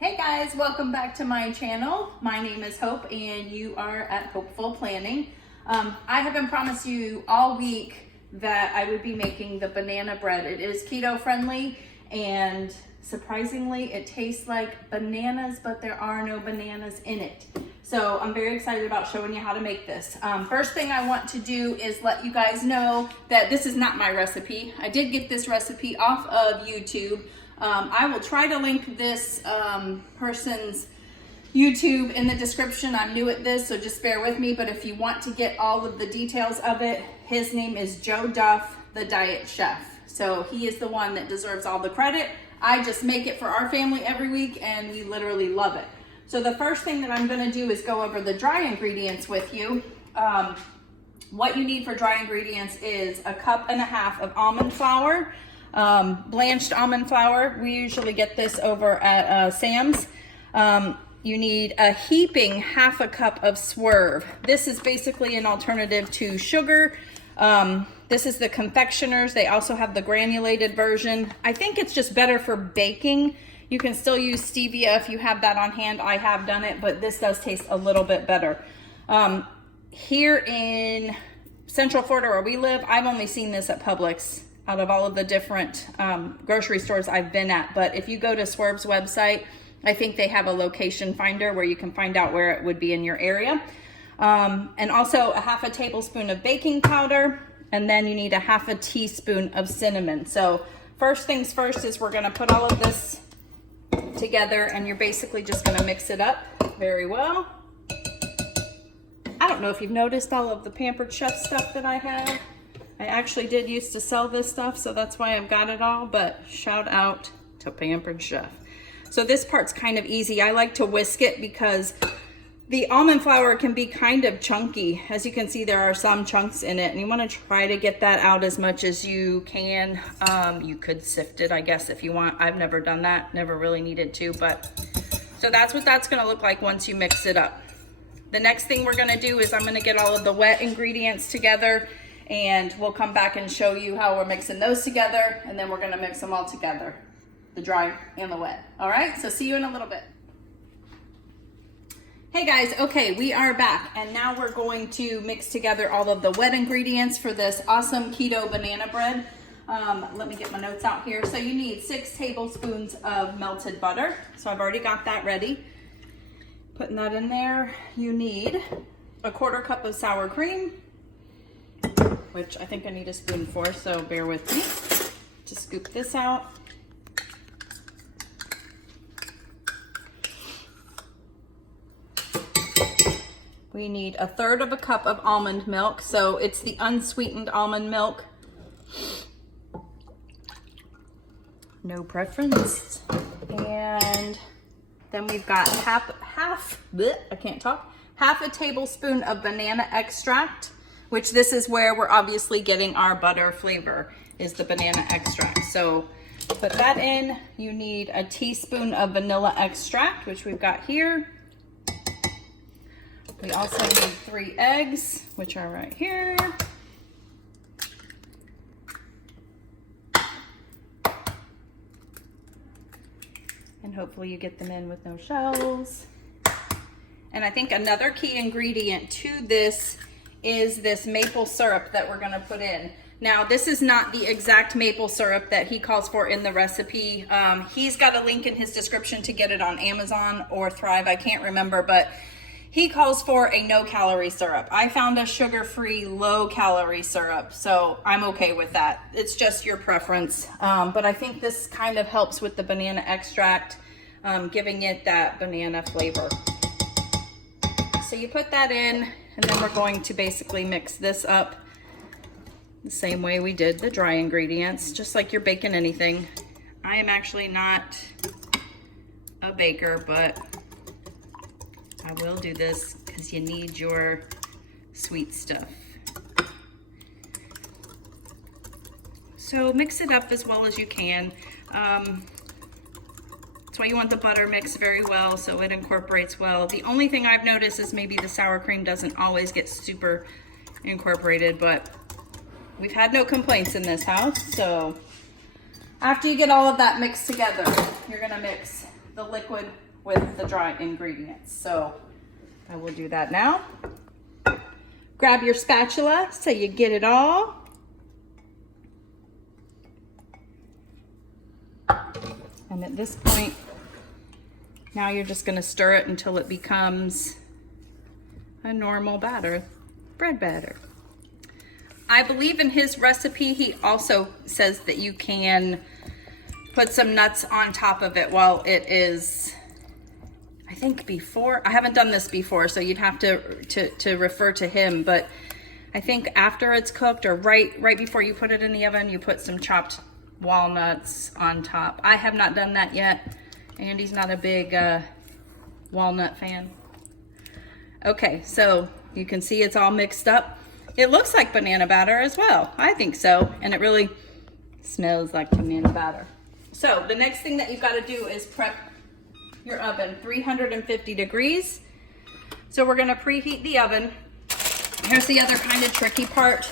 Hey guys, welcome back to my channel. My name is Hope and you are at Hopeful Planning. I have been promised you all week that I would be making the banana bread. It is keto friendly and surprisingly it tastes like bananas, but there are no bananas in it. So I'm very excited about showing you how to make this. First thing I want to do is let you guys know that this is not my recipe. I did get this recipe off of YouTube. I will try to link this person's YouTube in the description. I'm new at this, so just bear with me. But if you want to get all of the details of it, his name is Joe Duff, the diet chef. So he is the one that deserves all the credit. I just make it for our family every week and we literally love it. So the first thing that I'm gonna do is go over the dry ingredients with you. What you need for dry ingredients is 1.5 cups of almond flour. Blanched almond flour. We usually get this over at Sam's. You need a heaping 1/2 cup of Swerve. This is basically an alternative to sugar. This is the confectioners. They also have the granulated version. I think it's just better for baking. You can still use stevia if you have that on hand. I have done it, but this does taste a little bit better. Here in Central Florida where we live, I've only seen this at Publix out of all of the different grocery stores I've been at. But if you go to Swerve's website, I think they have a location finder where you can find out where it would be in your area. And also 1/2 tablespoon of baking powder, and then you need 1/2 teaspoon of cinnamon. So first things first is we're gonna put all of this together and you're basically just gonna mix it up very well. I don't know if you've noticed all of the Pampered Chef stuff that I have. I actually did used to sell this stuff, so that's why I've got it all, but shout out to Pampered Chef. So this part's kind of easy. I like to whisk it because the almond flour can be kind of chunky. As you can see, there are some chunks in it, and you want to try to get that out as much as you can. You could sift it, I guess, if you want. I've never done that, never really needed to, but so that's what that's gonna look like once you mix it up. The next thing we're gonna do is I'm gonna get all of the wet ingredients together, and we'll come back and show you how we're mixing those together, and then we're gonna mix them all together, the dry and the wet. All right, so see you in a little bit. Hey guys, okay, we are back, and now we're going to mix together all of the wet ingredients for this awesome keto banana bread. Let me get my notes out here. So you need 6 tablespoons of melted butter. So I've already got that ready. Putting that in there. You need 1/4 cup of sour cream, which I think I need a spoon for, so bear with me to scoop this out. We need 1/3 cup of almond milk, so it's the unsweetened almond milk. No preference. And then we've got half a tablespoon of banana extract, which this is where we're obviously getting our butter flavor, is the banana extract. So put that in. You need a teaspoon of vanilla extract, which we've got here. We also need 3 eggs, which are right here. And hopefully you get them in with no shells. And I think another key ingredient to this is this maple syrup that we're gonna put in. Now, this is not the exact maple syrup that he calls for in the recipe. He's got a link in his description to get it on Amazon or Thrive, I can't remember, but he calls for a no-calorie syrup. I found a sugar-free, low-calorie syrup, so I'm okay with that. It's just your preference. But I think this kind of helps with the banana extract, giving it that banana flavor. So you put that in, and then we're going to basically mix this up the same way we did the dry ingredients, just like you're baking anything. I am actually not a baker, but I will do this because you need your sweet stuff. So mix it up as well as you can. That's why you want the butter mixed very well so it incorporates well. The only thing I've noticed is maybe the sour cream doesn't always get super incorporated, but we've had no complaints in this house. So after you get all of that mixed together, you're gonna mix the liquid with the dry ingredients. So I will do that now. Grab your spatula so you get it all. And at this point, now you're just gonna stir it until it becomes a normal batter, bread batter. I believe in his recipe, he also says that you can put some nuts on top of it while it is, I think before, I haven't done this before, so you'd have to refer to him, but I think after it's cooked or right before you put it in the oven, you put some chopped walnuts on top. I have not done that yet. Andy's not a big walnut fan. Okay, so you can see it's all mixed up. It looks like banana batter as well. I think so, and it really smells like banana batter. So the next thing that you've got to do is prep your oven, 350 degrees. So we're gonna preheat the oven. Here's the other kind of tricky part.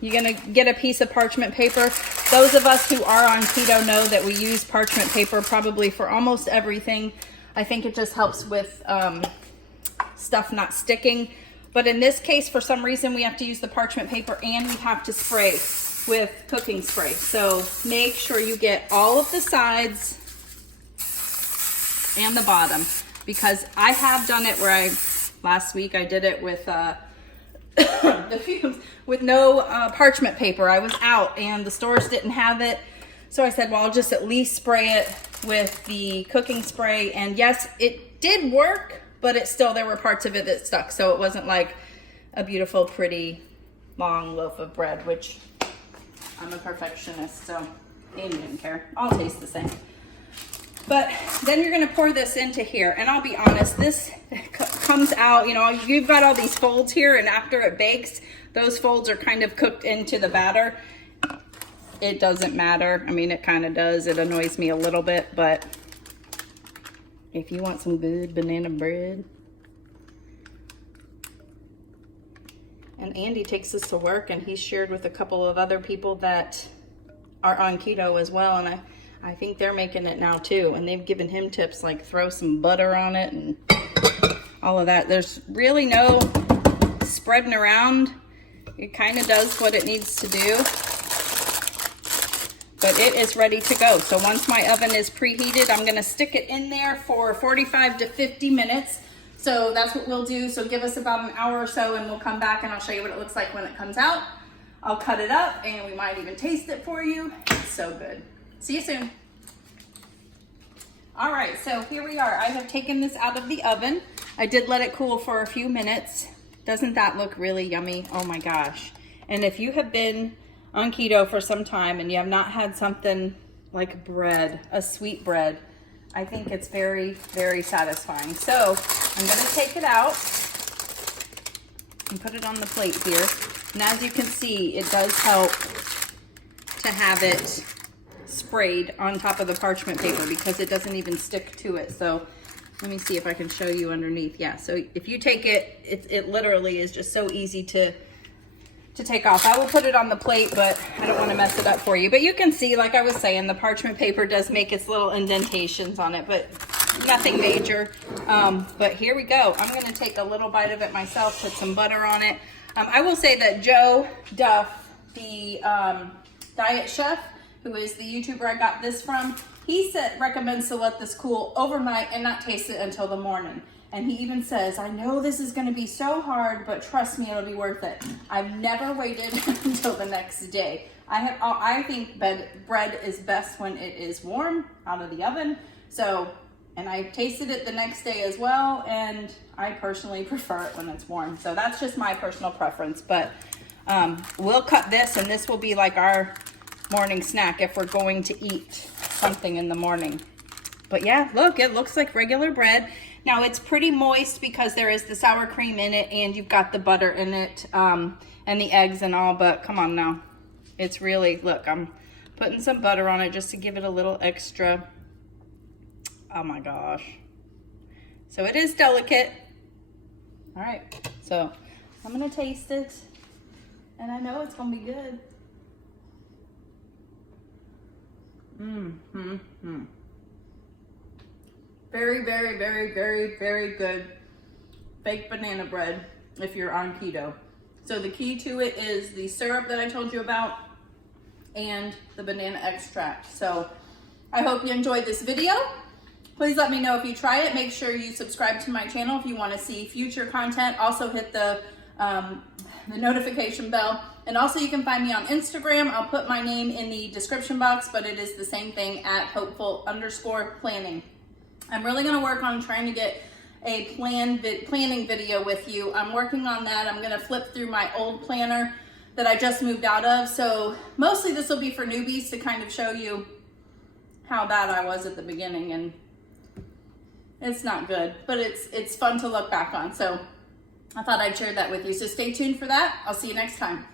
You're gonna get a piece of parchment paper. Those of us who are on keto know that we use parchment paper probably for almost everything. I think it just helps with stuff not sticking. But in this case, for some reason, we have to use the parchment paper and we have to spray with cooking spray. So make sure you get all of the sides and the bottom, because I have done it where last week I did it with the fumes with no parchment paper. I was out and the stores didn't have it. So I said, well, I'll just at least spray it with the cooking spray. And yes, it did work, but it still, there were parts of it that stuck. So it wasn't like a beautiful, pretty, long loaf of bread, which I'm a perfectionist, so Amy didn't care. I'll taste the same. But then you're gonna pour this into here. And I'll be honest, this comes out, you know, you've got all these folds here, and after it bakes, those folds are kind of cooked into the batter. It doesn't matter. I mean, it kind of does. It annoys me a little bit, but if you want some good banana bread. And Andy takes this to work, and he's shared with a couple of other people that are on keto as well, and I think they're making it now too, and they've given him tips like throw some butter on it and all of that. There's really no spreading around. It kind of does what it needs to do, but it is ready to go. So once my oven is preheated, I'm gonna stick it in there for 45 to 50 minutes. So that's what we'll do. So give us about an hour or so and we'll come back and I'll show you what it looks like when it comes out. I'll cut it up and we might even taste it for you. It's so good. See you soon. All right, so here we are. I have taken this out of the oven. I did let it cool for a few minutes. Doesn't that look really yummy? Oh my gosh. And if you have been on keto for some time and you have not had something like bread, a sweet bread, I think it's very, very satisfying. So I'm gonna take it out and put it on the plate here. And as you can see, it does help to have it sprayed on top of the parchment paper because it doesn't even stick to it. So let me see if I can show you underneath. Yeah, so if you take it, it literally is just so easy to take off. I will put it on the plate, but I don't want to mess it up for you. But you can see, like I was saying, the parchment paper does make its little indentations on it, but nothing major. But here we go. I'm going to take a little bite of it myself, put some butter on it. I will say that Joe Duff, the diet chef, who is the YouTuber I got this from, he recommends to let this cool overnight and not taste it until the morning. And he even says, I know this is gonna be so hard, but trust me, it'll be worth it. I've never waited until the next day. I think bread is best when it is warm out of the oven. So, and I tasted it the next day as well, and I personally prefer it when it's warm. So that's just my personal preference, but we'll cut this, and this will be like our morning snack if we're going to eat something in the morning. But yeah, look, it looks like regular bread. Now it's pretty moist because there is the sour cream in it and you've got the butter in it and the eggs and all, but come on now. It's really, look, I'm putting some butter on it just to give it a little extra. Oh my gosh. So it is delicate. All right, so I'm gonna taste it and I know it's gonna be good. Very, very, very, very, very good baked banana bread if you're on keto. So the key to it is the syrup that I told you about and the banana extract. So I hope you enjoyed this video. Please let me know if you try it. Make sure you subscribe to my channel if you want to see future content. Also hit the notification bell. And also you can find me on Instagram. I'll put my name in the description box, but it is the same thing at hopeful_planning. I'm really going to work on trying to get a planning video with you. I'm working on that. I'm going to flip through my old planner that I just moved out of. So mostly this will be for newbies to kind of show you how bad I was at the beginning, and it's not good, but it's fun to look back on. So I thought I'd share that with you. So stay tuned for that. I'll see you next time.